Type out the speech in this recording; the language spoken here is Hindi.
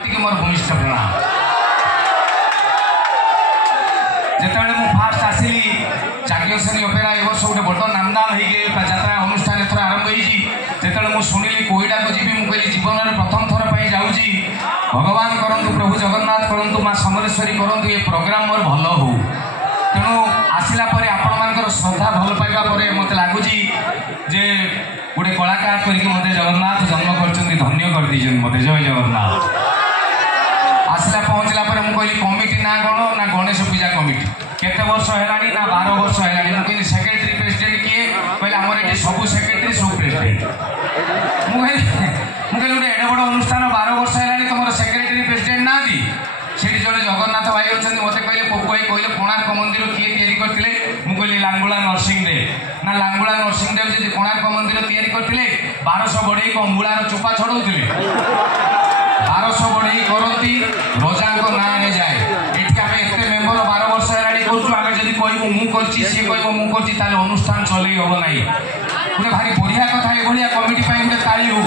मोर भूमिष्ठ प्रणाम। जितेबाला मु फास्ट आसिली चाकियोसनी अपेरा ए वर्ष गोटे बड़ नामदाम होकर यात्रा अनुष्ठान एथर आरंभ होते शुणिली कोईडा को जी मुझे जीवन में प्रथम थर पर जाऊँगी भगवान करंतु प्रभु जगन्नाथ करंतु माँ समलेश्वरी करंतु ये प्रोग्राम मोर भल हो तेणु आसला आपण मान श्रद्धा भल पाइबा मत लगुच जे गोटे कलाकार करके मत जगन्नाथ जन्म कर धन्य कर मत जय जगन्नाथ। आसला पहुँचला मुझे कमिटी ना कौन ना गणेश पूजा कमिटी केते वर्ष है ना 12 वर्ष है मुझे सेक्रेटरी प्रेसिडेंट किए कहले आमर ये सब सेक्रेटरी सब प्रेसिडेंट मुझे गोटे एडे बड़ अनुष्ठान 12 वर्ष है तुम सेक्रेटरी प्रेसिडेंट ना दी से जो जगन्नाथ भाई अच्छा मत कहले पोको कहले कोणार्क मंदिर किए या करते मुझे लांगुला नरसिंहदेव ना लांगुला नरसिंहदेव जी कोणार्क मंदिर या करते 1200 बढ़े अंगुलार चोपा छड़ौले 1200 बढ़े करती रजा ना जाए ये आम एत मेम्बर 12 वर्ष है कहूँ मुझे कर अनुष्ठान चल हम ना गोटे भारी बढ़िया कथा ये कमिटी गोटे ताली हो।